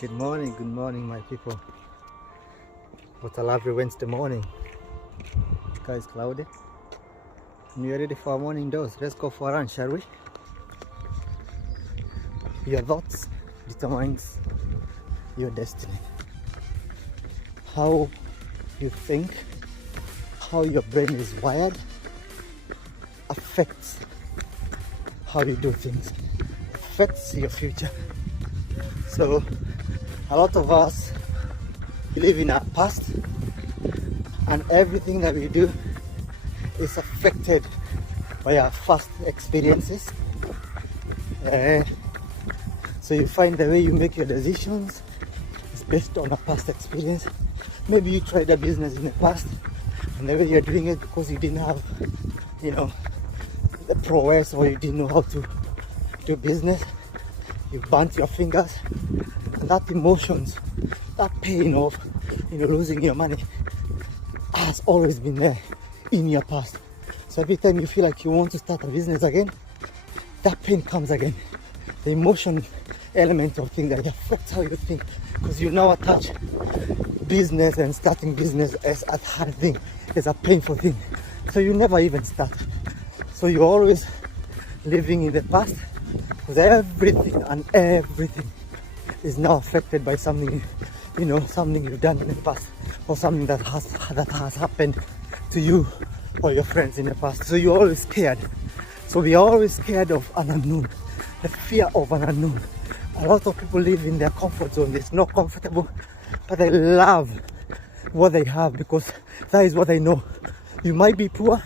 Good morning, my people. What a lovely Wednesday morning. Sky is cloudy. And we are ready for our morning dose. Let's go for a run, shall we? Your thoughts determines your destiny. How you think, how your brain is wired, affects how you do things, affects your future. So a lot of us live in our past, and everything that we do is affected by our past experiences. So you find the way you make your decisions is based on a past experience. Maybe you tried a business in the past, and the way you're doing it because you didn't have, the prowess, or you didn't know how to do business. You burnt your fingers, and that emotions, that pain of losing your money has always been there in your past. So every time you feel like you want to start a business again, that pain comes again. The emotion element of things that affects how you think, because you now attach business and starting business as a hard thing, as a painful thing. So you never even start. So you're always living in the past, because everything is now affected by something, something you've done in the past, or something that has happened to you or your friends in the past. So you're always scared. So we are always scared of an unknown, the fear of an unknown. A lot of people live in their comfort zone. It's not comfortable, but they love what they have because that is what they know. You might be poor,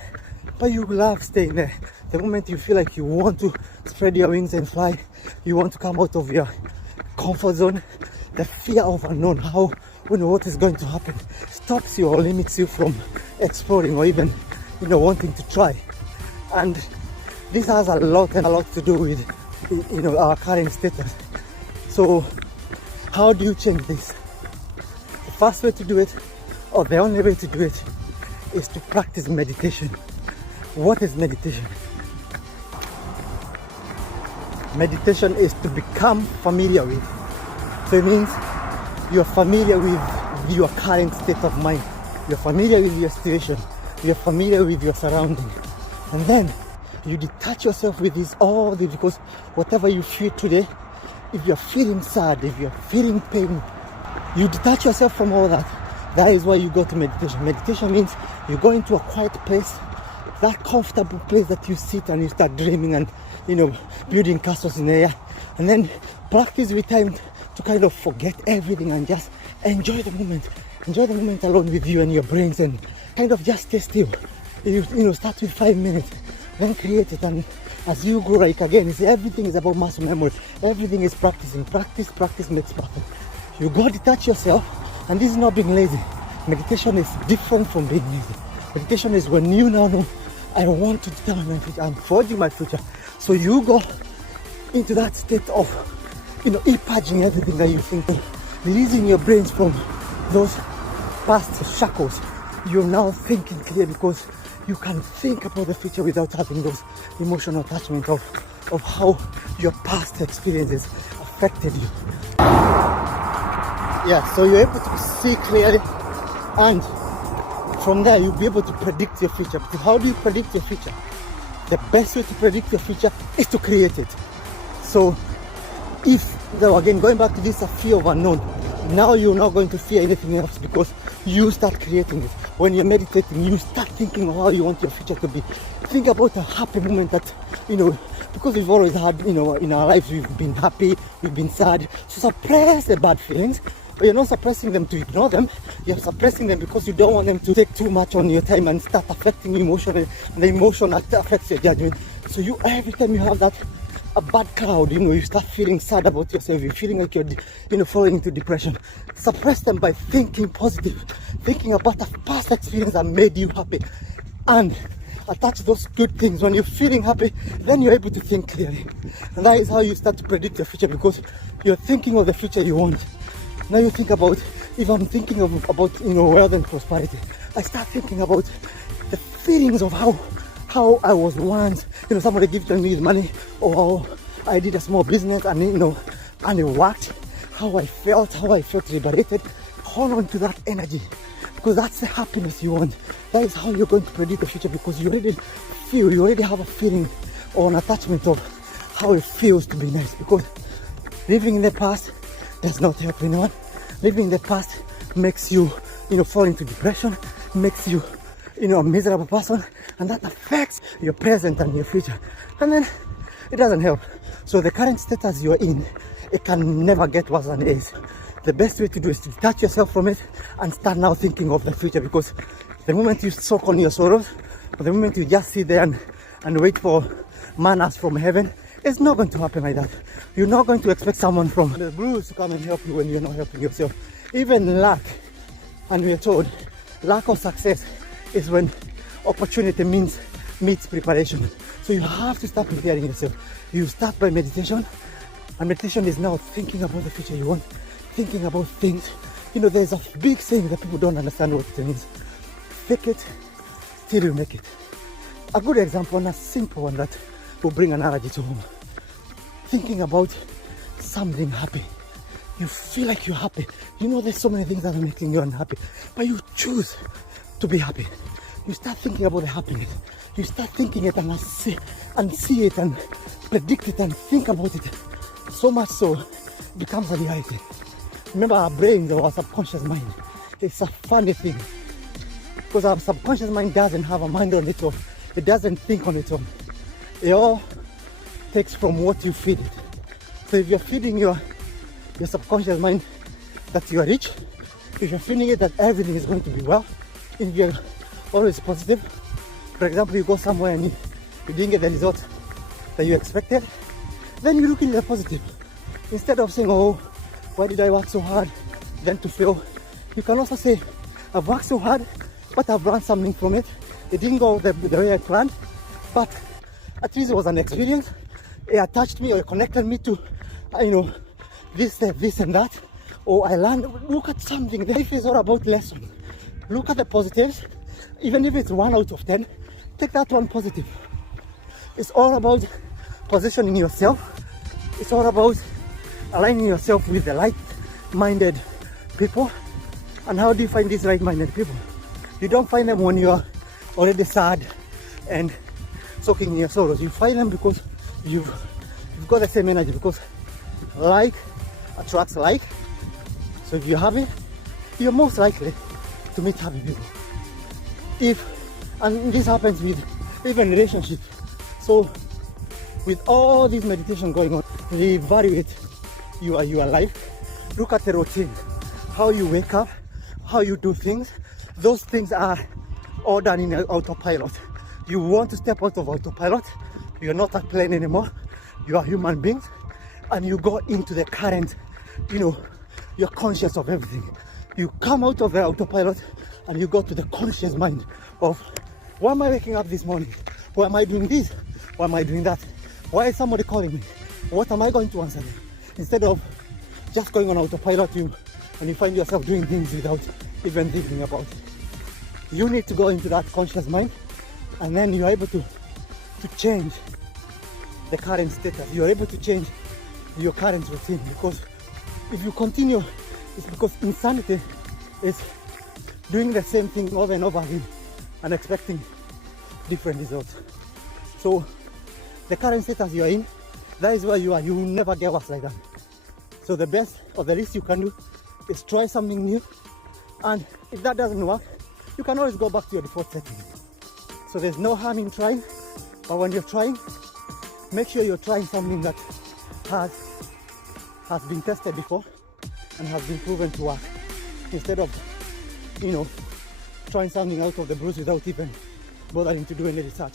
but you love staying there. The moment you feel like you want to spread your wings and fly, you want to come out of your comfort zone, the fear of unknown, what is going to happen, stops you or limits you from exploring or even wanting to try. And this has a lot to do with our current status. So how do you change this? The first way to do it, or the only way to do it, is to practice meditation. What is meditation? Meditation is to become familiar with. So it means you're familiar with your current state of mind. You're familiar with your situation. You're familiar with your surroundings. And then you detach yourself with this all this, because whatever you feel today, if you're feeling sad, if you're feeling pain, you detach yourself from all that. That is why you go to meditation. Meditation means you go into a quiet place, that comfortable place that you sit and you start dreaming and building castles in the air, and then practice with time to kind of forget everything and just enjoy the moment alone with you and your brains, and kind of just stay still. Start with 5 minutes, then create it, and as you grow, everything is about muscle memory. Everything is practicing. Practice makes perfect. You go detach yourself, and this is not being lazy. Meditation is different from being lazy. Meditation is when you now know, I want to determine my future, I'm forging my future. So you go into that state of, purging everything that you think, releasing your brains from those past shackles. You're now thinking clear, because you can think about the future without having those emotional attachment of how your past experiences affected you. Yeah, so you're able to see clearly, and from there you'll be able to predict your future. Because how do you predict your future? The best way to predict your future is to create it. So again, going back to this fear of unknown, now you're not going to fear anything else, because you start creating it. When you're meditating, you start thinking of how you want your future to be. Think about a happy moment that, because we've always had, in our lives, we've been happy, we've been sad. So suppress the bad feelings, but you're not suppressing them to ignore them. You're suppressing them because you don't want them to take too much on your time and start affecting you emotionally, and the emotion affects your judgment. So every time you have a bad cloud, you start feeling sad about yourself, you're feeling like you're falling into depression. Suppress them by thinking positive, thinking about a past experience that made you happy, and attach those good things. When you're feeling happy, then you're able to think clearly, and that is how you start to predict your future, because you're thinking of the future you want. Now you think about, if I'm thinking about wealth and prosperity, I start thinking about the feelings of how I was once, somebody gifted me with money, or I did a small business and it worked. how I felt liberated. Hold on to that energy, because that's the happiness you want. That is how you're going to predict the future, because you already have a feeling or an attachment of how it feels to be nice. Because living in the past does not help anyone. Living in the past makes you, fall into depression, makes you, a miserable person, and that affects your present and your future. And then it doesn't help. So the current status you're in, it can never get worse than it is. The best way to do is to detach yourself from it and start now thinking of the future, because the moment you soak on your sorrows, or the moment you just sit there and wait for manners from heaven, it's not going to happen like that. You're not going to expect someone from the blues to come and help you when you're not helping yourself. Even luck, and we're told, lack of success is when opportunity meets preparation. So you have to start preparing yourself. You start by meditation, and meditation is now thinking about the future you want, thinking about things. There's a big saying that people don't understand what it means. Fake it till you make it. A good example, and a simple one that will bring an analogy to home. Thinking about something happy. You feel like you're happy. There's so many things that are making you unhappy, but you choose to be happy. You start thinking about the happiness. You start thinking it and see it and predict it and think about it. So much so, it becomes a reality. Remember, our brains or our subconscious mind, it's a funny thing. Because our subconscious mind doesn't have a mind on its own. It doesn't think on its own. It all takes from what you feed it. So if you're feeding your subconscious mind that you are rich, if you're feeding it that everything is going to be well, if you're always positive, for example, you go somewhere and you didn't get the result that you expected, then you look into the positive. Instead of saying, oh, why did I work so hard, then to fail, you can also say, I've worked so hard, but I've learned something from it. It didn't go the way I planned, but at least it was an experience. It attached me or it connected me to, this and that. Or I learned. Look at something. Life is all about lessons. Look at the positives. Even if it's 1 out of 10, take that one positive. It's all about positioning yourself. It's all about aligning yourself with the like-minded people. And how do you find these like-minded people? You don't find them when you're already sad and soaking in your sorrows. You find them because you've got the same energy, because like attracts like. So if you're happy, you're most likely to meet happy people. And this happens with even relationships. So with all this meditation going on, reevaluate your life. Look at the routine, how you wake up, how you do things. Those things are all done in autopilot. You want to step out of autopilot. You're not a plane anymore. You are human beings, and you go into the current, you're conscious of everything. You come out of the autopilot and you go to the conscious mind of, why am I waking up this morning? Why am I doing this? Why am I doing that? Why is somebody calling me? What am I going to answer them? Instead of just going on autopilot, and you find yourself doing things without even thinking about it. You need to go into that conscious mind, and then you're able to change the current status. You're able to change your current routine, because if you continue, it's because insanity is doing the same thing over and over again and expecting different results. So the current status you're in, that is where you are. You will never get worse like that. So the best or the least you can do is try something new, and if that doesn't work, you can always go back to your default setting. So there's no harm in trying, but when you're trying, make sure you're trying something that has been tested before and has been proven to work, instead of trying something out of the blues without even bothering to do any research.